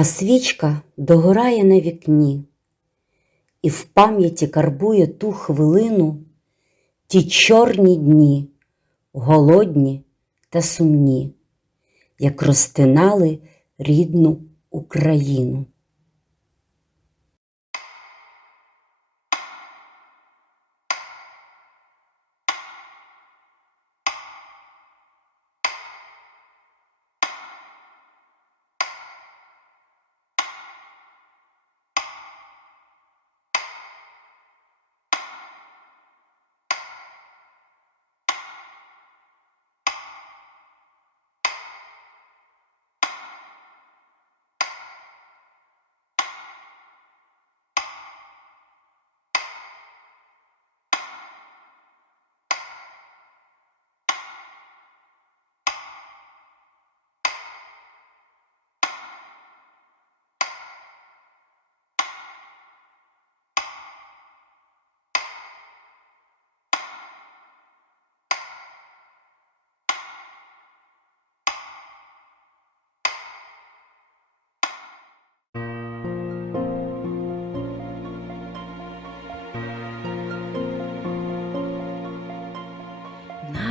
а свічка догорає на вікні, і в пам'яті карбує ту хвилину, ті чорні дні, голодні та сумні, як розтинали рідну Україну.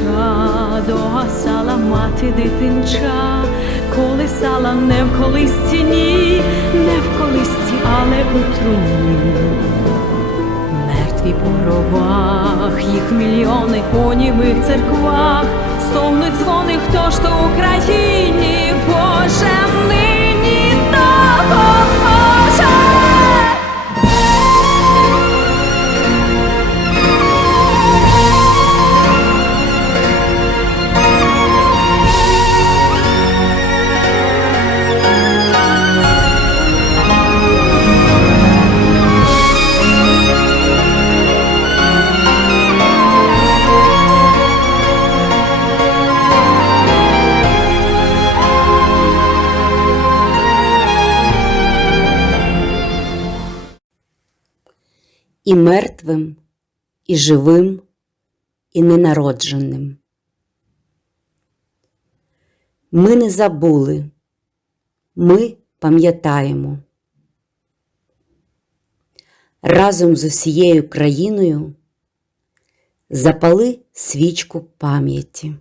свіча догасала мати дитинча, колисала не в колисці, ні, не в колисці, але у труні. Мертві по гробах, їх мільйони у німих церквах, стогнуть дзвони, хто ж то Україні, Боже, нині і мертвим, і живим, і ненародженим. Ми не забули, ми пам'ятаємо. Разом з усією країною запали свічку пам'яті.